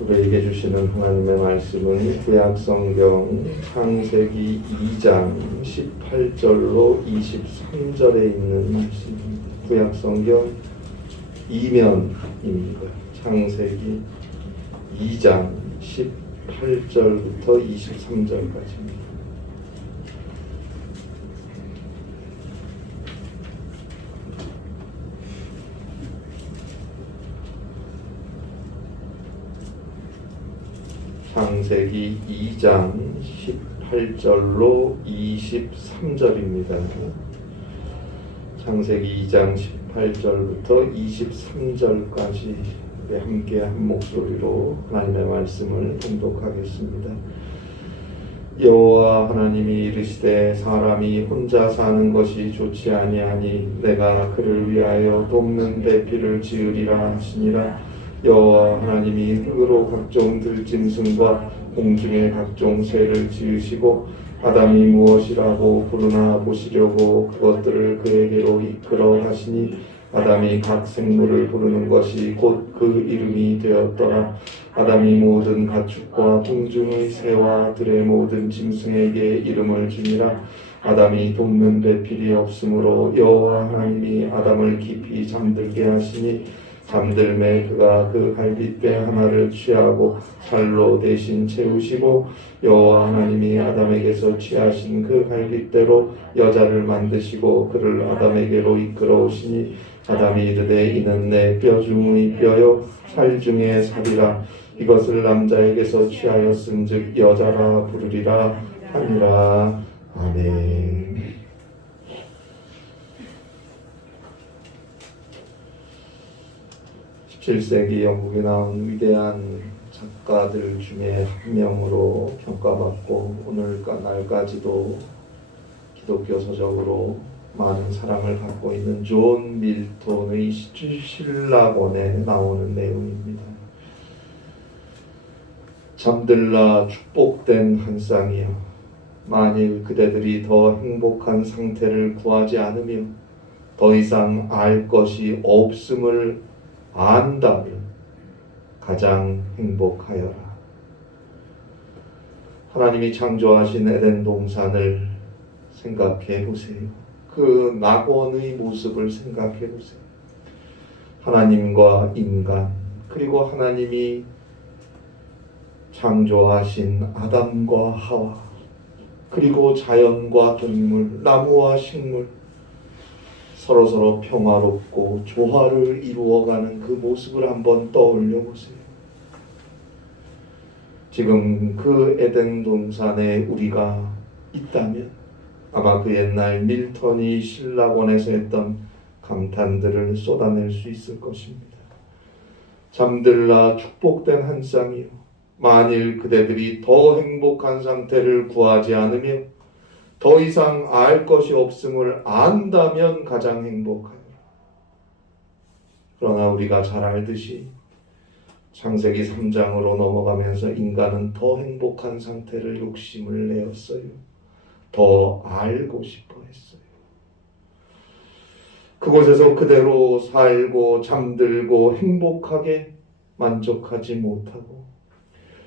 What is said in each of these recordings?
우리에게 주시는 하나님의 말씀은 구약성경 창세기 2장 18절로 23절에 있는 말씀입니다. 구약성경 이면입니다. 창세기 2장 18절부터 23절까지입니다. 창세기 2장 18절로 23절입니다. 창세기 2장 18절부터 23절까지 함께 한 목소리로 하나님의 말씀을 통독하겠습니다. 여호와 하나님이 이르시되 사람이 혼자 사는 것이 좋지 아니하니 내가 그를 위하여 돕는 배필을 지으리라 하시니라. 여호와 하나님이 흙으로 각종 들짐승과 공중의 각종 새를 지으시고 아담이 무엇이라고 부르나 보시려고 그것들을 그에게로 이끌어 가시니 아담이 각 생물을 부르는 것이 곧 그 이름이 되었더라. 아담이 모든 가축과 공중의 새와 들의 모든 짐승에게 이름을 주니라. 아담이 돕는 배필이 없으므로 여호와 하나님이 아담을 깊이 잠들게 하시니 잠들매 그가 그 갈빗대 하나를 취하고 살로 대신 채우시고 여호와 하나님이 아담에게서 취하신 그 갈빗대로 여자를 만드시고 그를 아담에게로 이끌어 오시니 아담이 이르되 이는 내 뼈 중의 뼈요 살 중의 살이라. 이것을 남자에게서 취하였은즉 여자라 부르리라 하니라. 아멘. 17세기 영국에 나온 위대한 작가들 중에 한 명으로 평가받고 오늘날까지도 기독교 서적으로 많은 사랑을 갖고 있는 존 밀턴의 신라권에 나오는 내용입니다. 잠들라 축복된 한 쌍이여, 만일 그대들이 더 행복한 상태를 구하지 않으며 더 이상 알 것이 없음을 안다면 가장 행복하여라. 하나님이 창조하신 에덴 동산을 생각해 보세요. 그 낙원의 모습을 생각해 보세요. 하나님과 인간, 그리고 하나님이 창조하신 아담과 하와, 그리고 자연과 동물, 나무와 식물, 서로서로 평화롭고 조화를 이루어가는 그 모습을 한번 떠올려 보세요. 지금 그 에덴 동산에 우리가 있다면 아마 그 옛날 밀턴이 신라권에서 했던 감탄들을 쏟아낼 수 있을 것입니다. 잠들라 축복된 한 쌍이요, 만일 그대들이 더 행복한 상태를 구하지 않으며 더 이상 알 것이 없음을 안다면 가장 행복하여라. 그러나 우리가 잘 알듯이 창세기 3장으로 넘어가면서 인간은 더 행복한 상태를 욕심을 내었어요. 더 알고 싶어 했어요. 그곳에서 그대로 살고 잠들고 행복하게 만족하지 못하고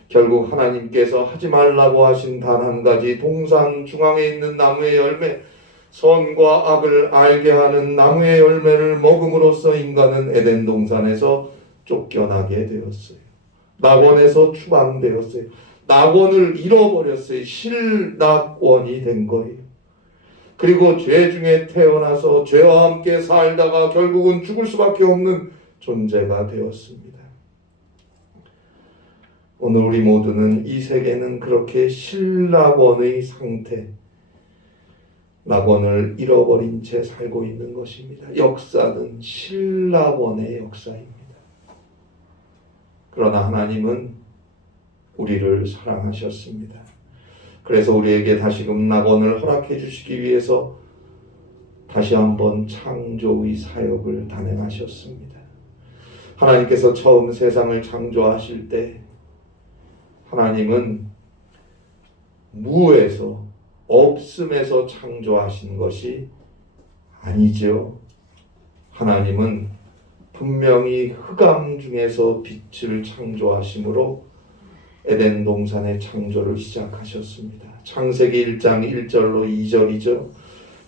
결국 하나님께서 하지 말라고 하신 단 한 가지, 동산 중앙에 있는 나무의 열매, 선과 악을 알게 하는 나무의 열매를 먹음으로써 인간은 에덴 동산에서 쫓겨나게 되었어요. 낙원에서 추방되었어요. 낙원을 잃어버렸어요. 실낙원이 된 거예요. 그리고 죄 중에 태어나서 죄와 함께 살다가 결국은 죽을 수밖에 없는 존재가 되었습니다. 오늘 우리 모두는 이 세계는 그렇게 실낙원의 상태, 낙원을 잃어버린 채 살고 있는 것입니다. 역사는 실낙원의 역사입니다. 그러나 하나님은 우리를 사랑하셨습니다. 그래서 우리에게 다시금 낙원을 허락해 주시기 위해서 다시 한번 창조의 사역을 단행하셨습니다. 하나님께서 처음 세상을 창조하실 때 하나님은 무에서, 없음에서 창조하신 것이 아니죠. 하나님은 분명히 흑암 중에서 빛을 창조하심으로 에덴 동산의 창조를 시작하셨습니다. 창세기 1장 1절로 2절이죠.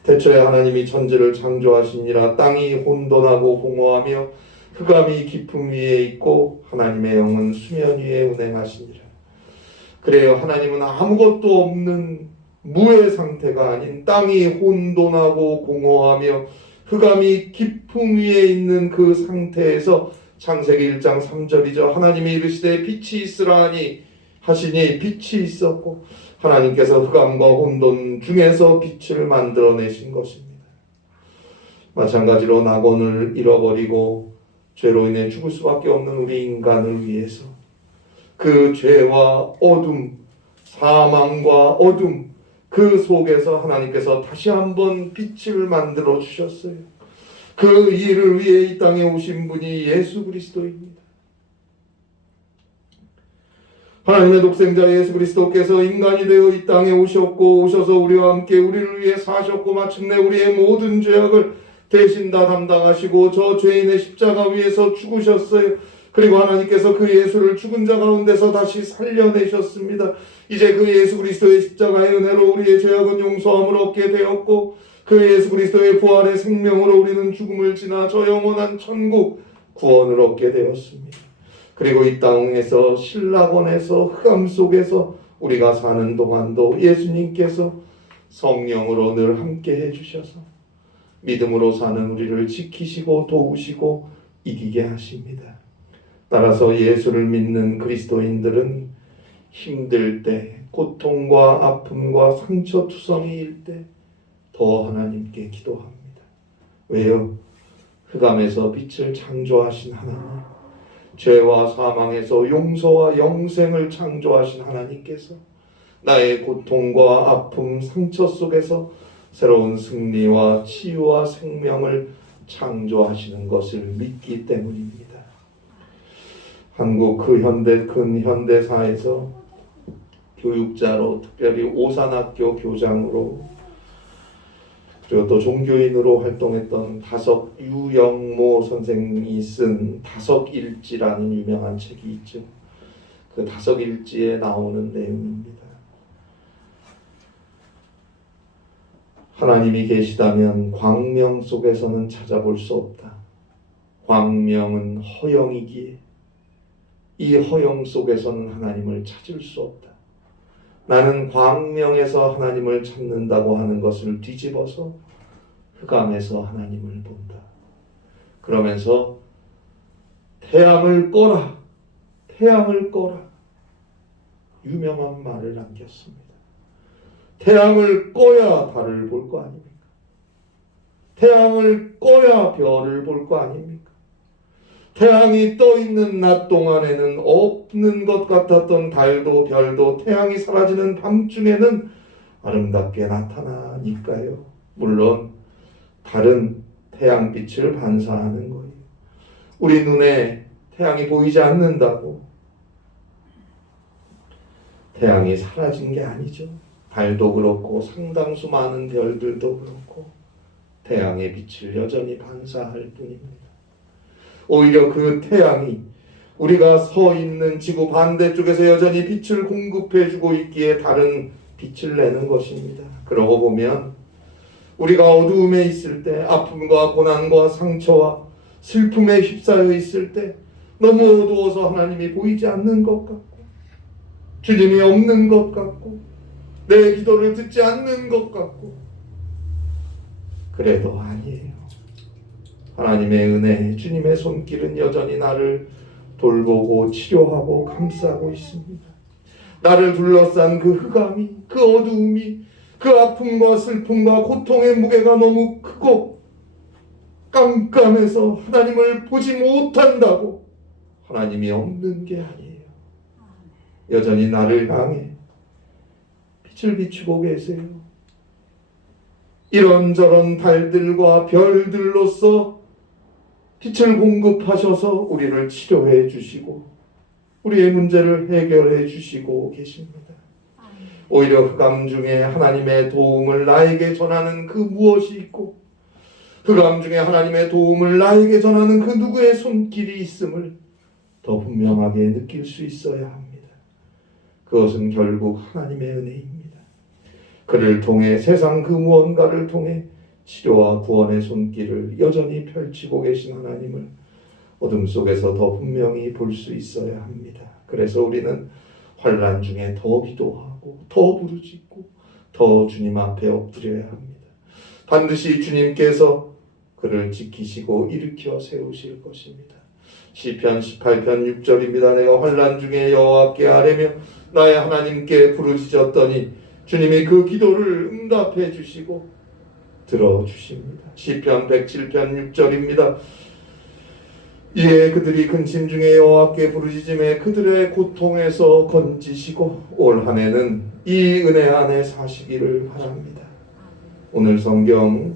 태초에 하나님이 천지를 창조하시니라. 땅이 혼돈하고 공허하며 흑암이 깊음 위에 있고 하나님의 영은 수면 위에 운행하시니라. 그래요. 하나님은 아무것도 없는 무의 상태가 아닌 땅이 혼돈하고 공허하며 흑암이 깊음 위에 있는 그 상태에서 창세기 1장 3절이죠. 하나님이 이르시되 빛이 있으라 하시니 빛이 있었고 하나님께서 흑암과 혼돈 중에서 빛을 만들어내신 것입니다. 마찬가지로 낙원을 잃어버리고 죄로 인해 죽을 수밖에 없는 우리 인간을 위해서 그 죄와 어둠, 사망과 어둠 그 속에서 하나님께서 다시 한번 빛을 만들어 주셨어요. 그 일을 위해 이 땅에 오신 분이 예수 그리스도입니다. 하나님의 독생자 예수 그리스도께서 인간이 되어 이 땅에 오셔서 우리와 함께 우리를 위해 사셨고 마침내 우리의 모든 죄악을 대신 다 담당하시고 저 죄인의 십자가 위에서 죽으셨어요. 그리고 하나님께서 그 예수를 죽은 자 가운데서 다시 살려내셨습니다. 이제 그 예수 그리스도의 십자가의 은혜로 우리의 죄악은 용서함을 얻게 되었고 그 예수 그리스도의 부활의 생명으로 우리는 죽음을 지나 저 영원한 천국 구원을 얻게 되었습니다. 그리고 이 땅에서 신라권에서 흑암 속에서 우리가 사는 동안도 예수님께서 성령으로 늘 함께 해주셔서 믿음으로 사는 우리를 지키시고 도우시고 이기게 하십니다. 따라서 예수를 믿는 그리스도인들은 힘들 때, 고통과 아픔과 상처투성이일 때 더 하나님께 기도합니다. 왜요? 흑암에서 빛을 창조하신 하나님, 죄와 사망에서 용서와 영생을 창조하신 하나님께서 나의 고통과 아픔, 상처 속에서 새로운 승리와 치유와 생명을 창조하시는 것을 믿기 때문입니다. 한국 근현대사에서 교육자로 특별히 오산학교 교장으로 그리고 또 종교인으로 활동했던 유영모 선생이 쓴 다석일지라는 유명한 책이 있죠. 그 다석일지에 나오는 내용입니다. 하나님이 계시다면 광명 속에서는 찾아볼 수 없다. 광명은 허영이기에 이 허영 속에서는 하나님을 찾을 수 없다. 나는 광명에서 하나님을 찾는다고 하는 것을 뒤집어서 흑암에서 하나님을 본다. 그러면서 태양을 꺼라, 태양을 꺼라. 유명한 말을 남겼습니다. 태양을 꺼야 달을 볼 거 아닙니까? 태양을 꺼야 별을 볼 거 아닙니까? 태양이 떠 있는 낮 동안에는 없는 것 같았던 달도 별도 태양이 사라지는 밤중에는 아름답게 나타나니까요. 물론 달은 태양빛을 반사하는 거예요. 우리 눈에 태양이 보이지 않는다고 태양이 사라진 게 아니죠. 달도 그렇고 상당수 많은 별들도 그렇고 태양의 빛을 여전히 반사할 뿐입니다. 오히려 그 태양이 우리가 서 있는 지구 반대쪽에서 여전히 빛을 공급해주고 있기에 다른 빛을 내는 것입니다. 그러고 보면 우리가 어두움에 있을 때, 아픔과 고난과 상처와 슬픔에 휩싸여 있을 때 너무 어두워서 하나님이 보이지 않는 것 같고 주님이 없는 것 같고 내 기도를 듣지 않는 것 같고 그래도 아니에요. 하나님의 은혜, 주님의 손길은 여전히 나를 돌보고 치료하고 감싸고 있습니다. 나를 둘러싼 그 흑암이, 그 어두움이, 그 아픔과 슬픔과 고통의 무게가 너무 크고 깜깜해서 하나님을 보지 못한다고 하나님이 없는 게 아니에요. 여전히 나를 향해 빛을 비추고 계세요. 이런저런 달들과 별들로서 빛을 공급하셔서 우리를 치료해 주시고 우리의 문제를 해결해 주시고 계십니다. 오히려 흑암 중에 하나님의 도움을 나에게 전하는 그 무엇이 있고 흑암 중에 하나님의 도움을 나에게 전하는 그 누구의 손길이 있음을 더 분명하게 느낄 수 있어야 합니다. 그것은 결국 하나님의 은혜입니다. 그를 통해 세상 그 무언가를 통해 치료와 구원의 손길을 여전히 펼치고 계신 하나님을 어둠 속에서 더 분명히 볼 수 있어야 합니다. 그래서 우리는 환난 중에 더 기도하고 더 부르짖고 더 주님 앞에 엎드려야 합니다. 반드시 주님께서 그를 지키시고 일으켜 세우실 것입니다. 시편 18편 6절입니다. 내가 환난 중에 여호와께 아뢰며 나의 하나님께 부르짖었더니 주님이 그 기도를 응답해 주시고 들어주십니다. 시편 107편 6절입니다. 이에 그들이 근심 중에 여호와께 부르짖음에 그들의 고통에서 건지시고 올 한 해는 이 은혜 안에 사시기를 바랍니다. 오늘 성경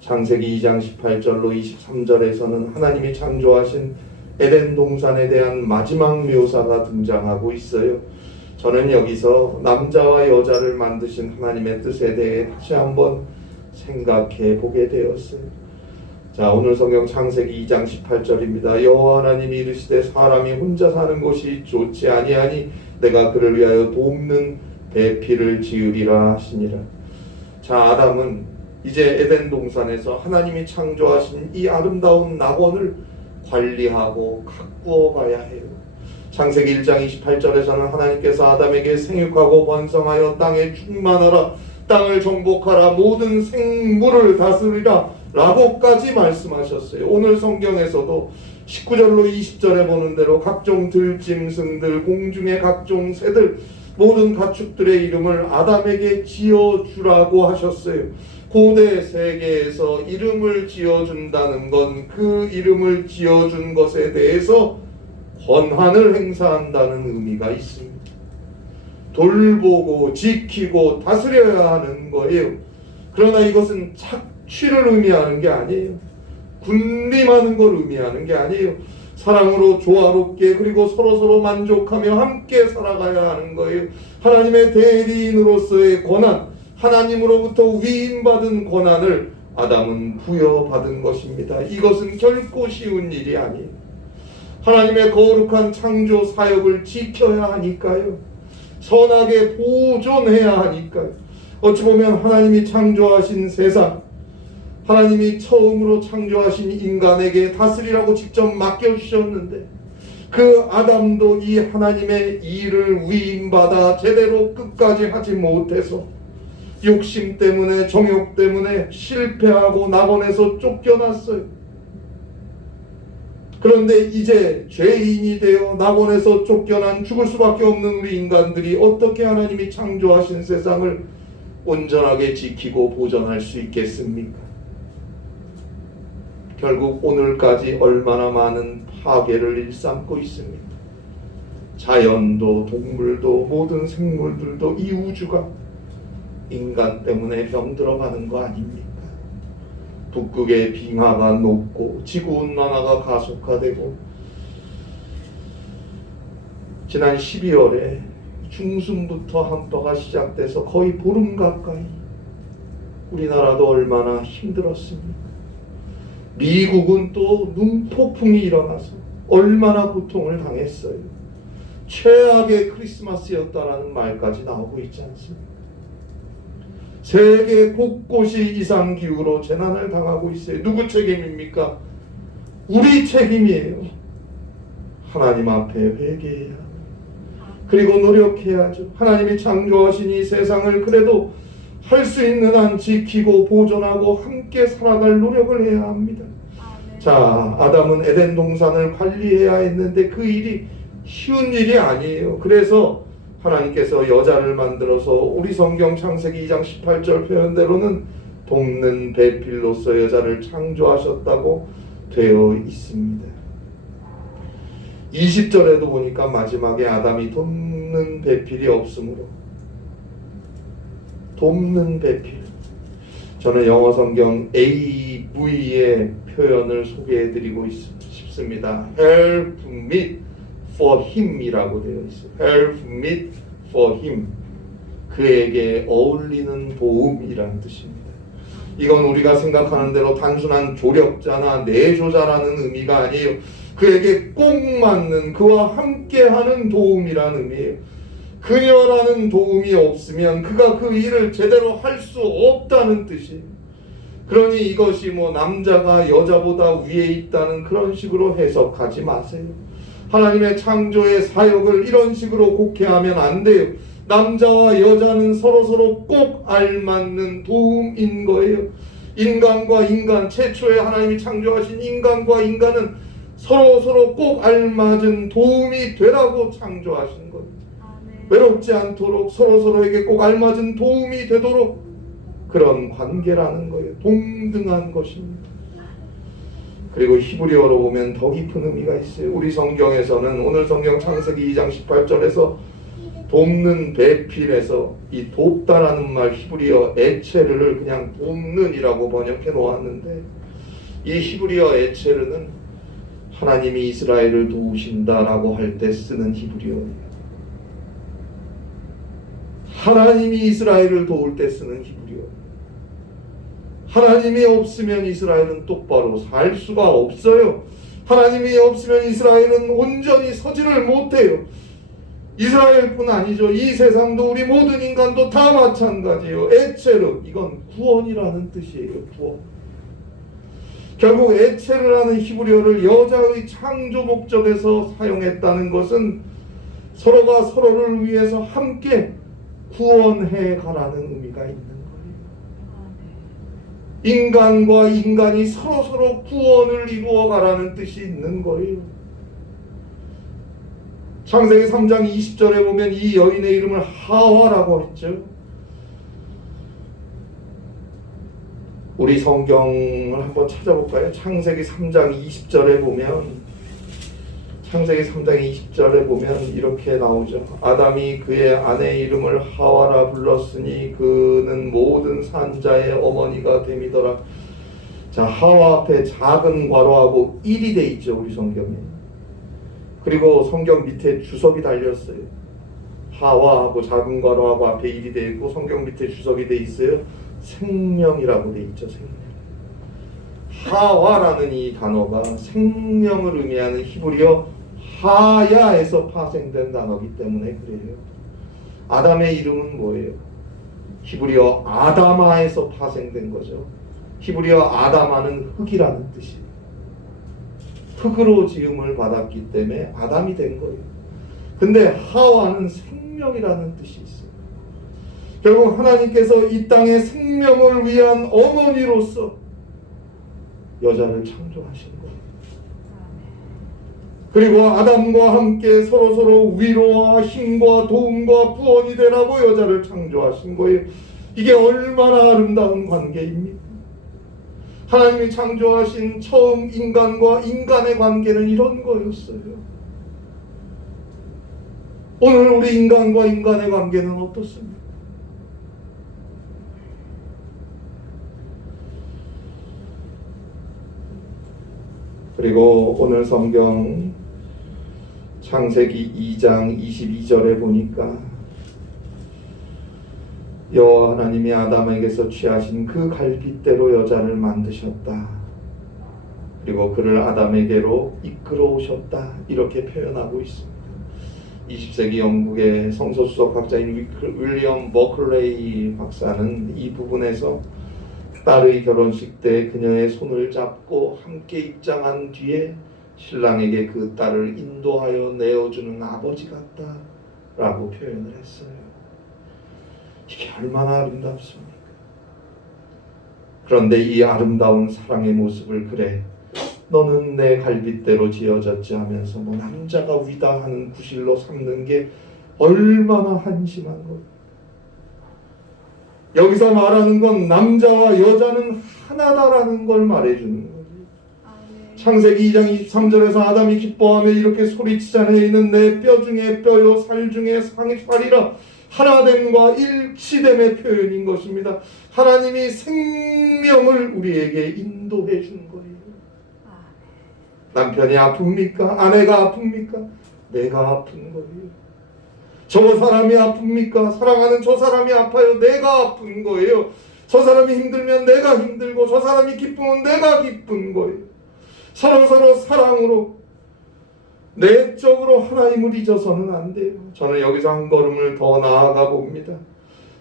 창세기 2장 18절로 23절에서는 하나님이 창조하신 에덴 동산에 대한 마지막 묘사가 등장하고 있어요. 저는 여기서 남자와 여자를 만드신 하나님의 뜻에 대해 다시 한번 생각해 보게 되었어요. 자, 오늘 성경 창세기 2장 18절입니다. 여호와 하나님이 이르시되 사람이 혼자 사는 것이 좋지 아니하니 내가 그를 위하여 돕는 배필을 지으리라 하시니라. 자, 아담은 이제 에덴 동산에서 하나님이 창조하신 이 아름다운 낙원을 관리하고 가꾸어 가야 해요. 창세기 1장 28절에서는 하나님께서 아담에게 생육하고 번성하여 땅에 충만하라, 땅을 정복하라, 모든 생물을 다스리라 라고까지 말씀하셨어요. 오늘 성경에서도 19절로 20절에 보는 대로 각종 들짐승들, 공중의 각종 새들, 모든 가축들의 이름을 아담에게 지어주라고 하셨어요. 고대 세계에서 이름을 지어준다는 건 그 이름을 지어준 것에 대해서 권한을 행사한다는 의미가 있습니다. 돌보고 지키고 다스려야 하는 거예요. 그러나 이것은 착취를 의미하는 게 아니에요. 군림하는 걸 의미하는 게 아니에요. 사랑으로 조화롭게 그리고 서로서로 만족하며 함께 살아가야 하는 거예요. 하나님의 대리인으로서의 권한, 하나님으로부터 위임받은 권한을 아담은 부여받은 것입니다. 이것은 결코 쉬운 일이 아니에요. 하나님의 거룩한 창조 사역을 지켜야 하니까요. 선하게 보존해야 하니까요. 어찌 보면 하나님이 창조하신 세상, 하나님이 처음으로 창조하신 인간에게 다스리라고 직접 맡겨주셨는데 그 아담도 이 하나님의 일을 위임받아 제대로 끝까지 하지 못해서 욕심 때문에, 정욕 때문에 실패하고 낙원에서 쫓겨났어요. 그런데 이제 죄인이 되어 낙원에서 쫓겨난 죽을 수밖에 없는 우리 인간들이 어떻게 하나님이 창조하신 세상을 온전하게 지키고 보존할 수 있겠습니까? 결국 오늘까지 얼마나 많은 파괴를 일삼고 있습니다. 자연도 동물도 모든 생물들도 이 우주가 인간 때문에 병들어가는 거 아닙니까? 북극의 빙하가 녹고 지구온난화가 가속화되고 지난 12월에 중순부터 한파가 시작돼서 거의 보름 가까이 우리나라도 얼마나 힘들었습니까? 미국은 또 눈폭풍이 일어나서 얼마나 고통을 당했어요. 최악의 크리스마스였다라는 말까지 나오고 있지 않습니까? 세계 곳곳이 이상기후로 재난을 당하고 있어요. 누구 책임입니까? 우리 책임이에요. 하나님 앞에 회개해야 합니다. 그리고 노력해야죠. 하나님이 창조하신 이 세상을 그래도 할 수 있는 한 지키고 보존하고 함께 살아갈 노력을 해야 합니다. 자, 아담은 에덴 동산을 관리해야 했는데 그 일이 쉬운 일이 아니에요. 그래서 하나님께서 여자를 만들어서 우리 성경 창세기 2장 18절 표현대로는 돕는 배필로서 여자를 창조하셨다고 되어 있습니다. 20절에도 보니까 마지막에 아담이 돕는 배필이 없으므로, 돕는 배필, 저는 영어 성경 AV의 표현을 소개해드리고 싶습니다. Help meet for him 이라고 되어 있어요. Help meet for him, 그에게 어울리는 도움이란 뜻입니다. 이건 우리가 생각하는 대로 단순한 조력자나 내조자라는 의미가 아니에요. 그에게 꼭 맞는, 그와 함께하는 도움이라는 의미예요. 그녀라는 도움이 없으면 그가 그 일을 제대로 할 수 없다는 뜻이에요. 그러니 이것이 뭐 남자가 여자보다 위에 있다는 그런 식으로 해석하지 마세요. 하나님의 창조의 사역을 이런 식으로 곡해하면 안 돼요. 남자와 여자는 서로서로 꼭 알맞는 도움인 거예요. 인간과 인간, 최초에 하나님이 창조하신 인간과 인간은 서로서로 꼭 알맞은 도움이 되라고 창조하신 거예요. 외롭지 않도록 서로서로에게 꼭 알맞은 도움이 되도록 그런 관계라는 거예요. 동등한 것입니다. 그리고 히브리어로 보면 더 깊은 의미가 있어요. 우리 성경에서는 오늘 성경 창세기 2장 18절에서 돕는 배필에서 이 돕다라는 말 히브리어 에체르를 그냥 돕는이라고 번역해 놓았는데, 이 히브리어 에체르는 하나님이 이스라엘을 도우신다라고 할 때 쓰는 히브리어예요. 하나님이 이스라엘을 도울 때 쓰는 히브리어. 하나님이 없으면 이스라엘은 똑바로 살 수가 없어요. 하나님이 없으면 이스라엘은 온전히 서지를 못해요. 이스라엘뿐 아니죠. 이 세상도 우리 모든 인간도 다 마찬가지예요. 에체르, 이건 구원이라는 뜻이에요. 구원. 결국 에체르라는 히브리어를 여자의 창조 목적에서 사용했다는 것은 서로가 서로를 위해서 함께 구원해 가라는 의미가 있는 거예요. 인간과 인간이 서로서로 구원을 이루어 가라는 뜻이 있는 거예요. 창세기 3장 20절에 보면 이 여인의 이름을 하와라고 했죠. 우리 성경을 한번 찾아볼까요? 창세기 3장 20절에 보면 이렇게 나오죠. 아담이 그의 아내 이름을 하와라 불렀으니 그는 모든 산자의 어머니가 됨이더라. 자, 하와 앞에 작은 괄호하고 1이 돼 있죠, 우리 성경에. 그리고 성경 밑에 주석이 달렸어요. 하와하고 작은 괄호하고 앞에 1이 돼 있고 성경 밑에 주석이 돼 있어요. 생명이라고 돼 있죠. 생명. 하와라는 이 단어가 생명을 의미하는 히브리어 하야에서 파생된 단어이기 때문에 그래요. 아담의 이름은 뭐예요? 히브리어 아다마에서 파생된 거죠. 히브리어 아다마는 흙이라는 뜻이에요. 흙으로 지음을 받았기 때문에 아담이 된 거예요. 근데 하와는 생명이라는 뜻이 있어요. 결국 하나님께서 이 땅에 생명을 위한 어머니로서 여자를 창조하신 거예요. 그리고 아담과 함께 서로서로 위로와 힘과 도움과 구원이 되라고 여자를 창조하신 거예요. 이게 얼마나 아름다운 관계입니까? 하나님이 창조하신 처음 인간과 인간의 관계는 이런 거였어요. 오늘 우리 인간과 인간의 관계는 어떻습니까? 그리고 오늘 성경 창세기 2장 22절에 보니까 여호와 하나님이 아담에게서 취하신 그 갈빗대로 여자를 만드셨다. 그리고 그를 아담에게로 이끌어오셨다. 이렇게 표현하고 있습니다. 20세기 영국의 성서수석 학자인 윌리엄 버클레이 박사는 이 부분에서 딸의 결혼식 때 그녀의 손을 잡고 함께 입장한 뒤에 신랑에게 그 딸을 인도하여 내어주는 아버지 같다 라고 표현을 했어요. 이게 얼마나 아름답습니까? 그런데 이 아름다운 사랑의 모습을 그래 너는 내 갈빗대로 지어졌지 하면서 뭐 남자가 위다 하는 구실로 삼는 게 얼마나 한심한 거예요. 여기서 말하는 건 남자와 여자는 하나다라는 걸 말해주는 거예요. 창세기 2장 23절에서 아담이 기뻐하며 이렇게 소리치잖아요. 이는 내 뼈 중에 뼈요 살 중에 살이라 하나됨과 일치됨의 표현인 것입니다. 하나님이 생명을 우리에게 인도해 준 거예요. 남편이 아픕니까? 아내가 아픕니까? 내가 아픈 거예요. 저 사람이 아픕니까? 사랑하는 저 사람이 아파요. 내가 아픈 거예요. 저 사람이 힘들면 내가 힘들고 저 사람이 기쁘면 내가 기쁜 거예요. 서로서로 사랑으로 내적으로 하나님을 잊어서는 안 돼요. 저는 여기서 한 걸음을 더 나아가 봅니다.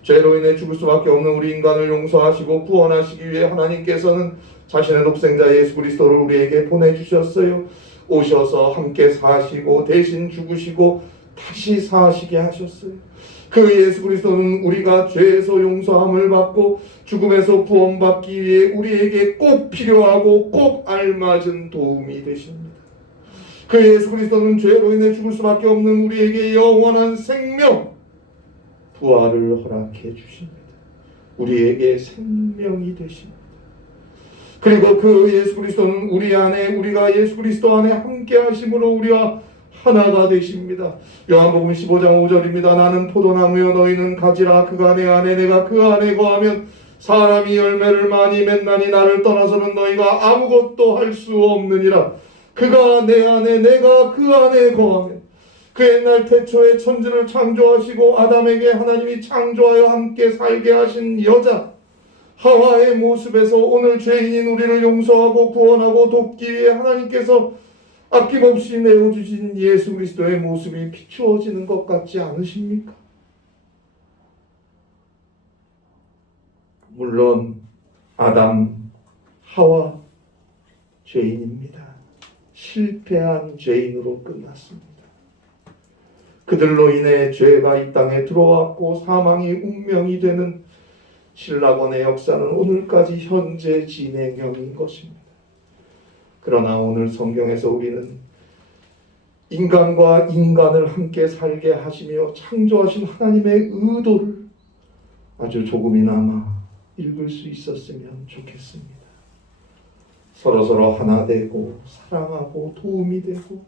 죄로 인해 죽을 수밖에 없는 우리 인간을 용서하시고 구원하시기 위해 하나님께서는 자신의 독생자 예수 그리스도를 우리에게 보내주셨어요. 오셔서 함께 사시고 대신 죽으시고 다시 사시게 하셨어요. 그 예수 그리스도는 우리가 죄에서 용서함을 받고 죽음에서 구원받기 위해 우리에게 꼭 필요하고 꼭 알맞은 도움이 되십니다. 그 예수 그리스도는 죄로 인해 죽을 수밖에 없는 우리에게 영원한 생명, 부활을 허락해 주십니다. 우리에게 생명이 되십니다. 그리고 그 예수 그리스도는 우리 안에, 우리가 예수 그리스도 안에 함께 하심으로 우리와 하나가 되십니다. 요한복음 15장 5절입니다. 나는 포도나무여 너희는 가지라. 그가 내 안에 내가 그 안에 거하면 사람이 열매를 많이 맺나니 나를 떠나서는 너희가 아무것도 할 수 없느니라. 그가 내 안에 내가 그 안에 거하면, 그 옛날 태초에 천지를 창조하시고 아담에게 하나님이 창조하여 함께 살게 하신 여자 하와의 모습에서 오늘 죄인인 우리를 용서하고 구원하고 돕기 위해 하나님께서 아낌없이 내어주신 예수 그리스도의 모습이 비추어지는 것 같지 않으십니까? 물론 아담, 하와 죄인입니다. 실패한 죄인으로 끝났습니다. 그들로 인해 죄가 이 땅에 들어왔고 사망이 운명이 되는 신라권의 역사는 오늘까지 현재 진행형인 것입니다. 그러나 오늘 성경에서 우리는 인간과 인간을 함께 살게 하시며 창조하신 하나님의 의도를 아주 조금이나마 읽을 수 있었으면 좋겠습니다. 서로서로 하나 되고 사랑하고 도움이 되고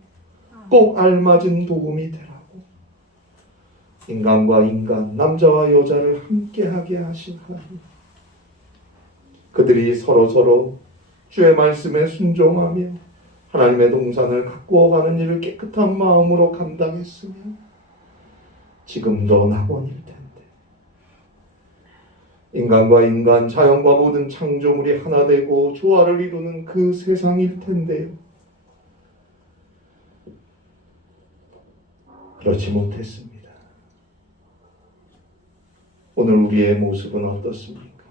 꼭 알맞은 도움이 되라고 인간과 인간, 남자와 여자를 함께하게 하신 하나님, 그들이 서로서로 주의 말씀에 순종하며 하나님의 동산을 가꾸어가는 일을 깨끗한 마음으로 감당했으면 지금도 낙원일 텐데, 인간과 인간, 자연과 모든 창조물이 하나 되고 조화를 이루는 그 세상일 텐데요. 그렇지 못했습니다. 오늘 우리의 모습은 어떻습니까?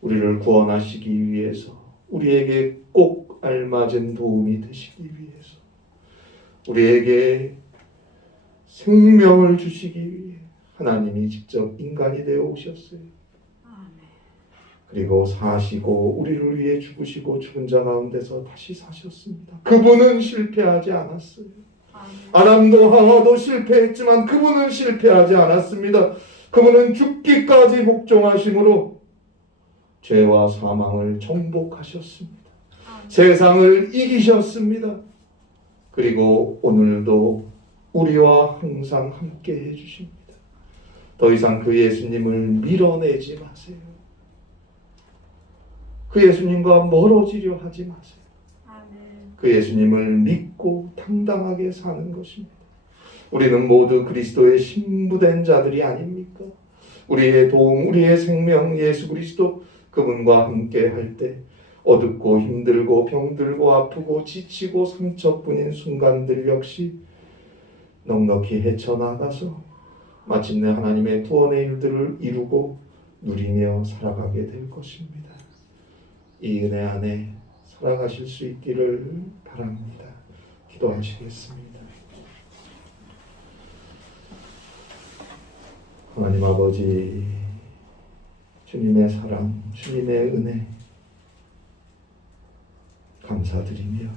우리를 구원하시기 위해서, 우리에게 꼭 알맞은 도움이 되시기 위해서, 우리에게 생명을 주시기 위해 하나님이 직접 인간이 되어 오셨어요. 그리고 사시고 우리를 위해 죽으시고 죽은 자 가운데서 다시 사셨습니다. 그분은 실패하지 않았어요. 아담도 하와도 실패했지만 그분은 실패하지 않았습니다. 그분은 죽기까지 복종하심으로 죄와 사망을 정복하셨습니다. 세상을 이기셨습니다. 그리고 오늘도 우리와 항상 함께 해주십니다. 더 이상 그 예수님을 밀어내지 마세요. 그 예수님과 멀어지려 하지 마세요. 그 예수님을 믿고 당당하게 사는 것입니다. 우리는 모두 그리스도의 신부된 자들이 아닙니까? 우리의 도움, 우리의 생명 예수 그리스도, 그분과 함께 할 때 어둡고 힘들고 병들고 아프고 지치고 상처뿐인 순간들 역시 넉넉히 헤쳐나가서 마침내 하나님의 구원의 일들을 이루고 누리며 살아가게 될 것입니다. 이 은혜 안에 살아가실 수 있기를 바랍니다. 기도하시겠습니다. 하나님 아버지, 주님의 사랑, 주님의 은혜 감사드리며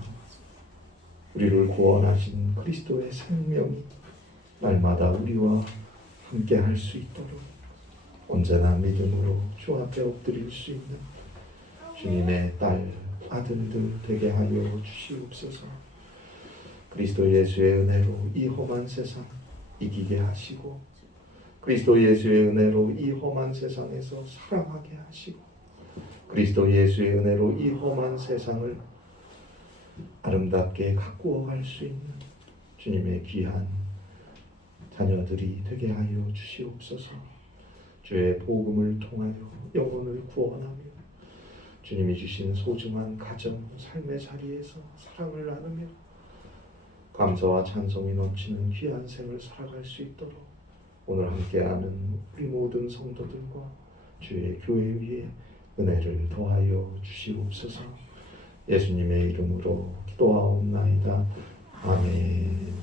우리를 구원하신 그리스도의 생명이 날마다 우리와 함께 할 수 있도록 언제나 믿음으로 주 앞에 엎드릴 수 있는 주님의 딸, 아들들 되게 하여 주시옵소서. 그리스도 예수의 은혜로 이 험한 세상 이기게 하시고, 그리스도 예수의 은혜로 이 험한 세상에서 사랑하게 하시고, 그리스도 예수의 은혜로 이 험한 세상을 아름답게 가꾸어 갈 수 있는 주님의 귀한 자녀들이 되게 하여 주시옵소서. 주의 복음을 통하여 영혼을 구원하며 주님이 주신 소중한 가정, 삶의 자리에서 사랑을 나누며 감사와 찬송이 넘치는 귀한 생을 살아갈 수 있도록 오늘 함께하는 우리 모든 성도들과 주의 교회 위에 은혜를 더하여 주시옵소서. 예수님의 이름으로 기도하옵나이다. 아멘.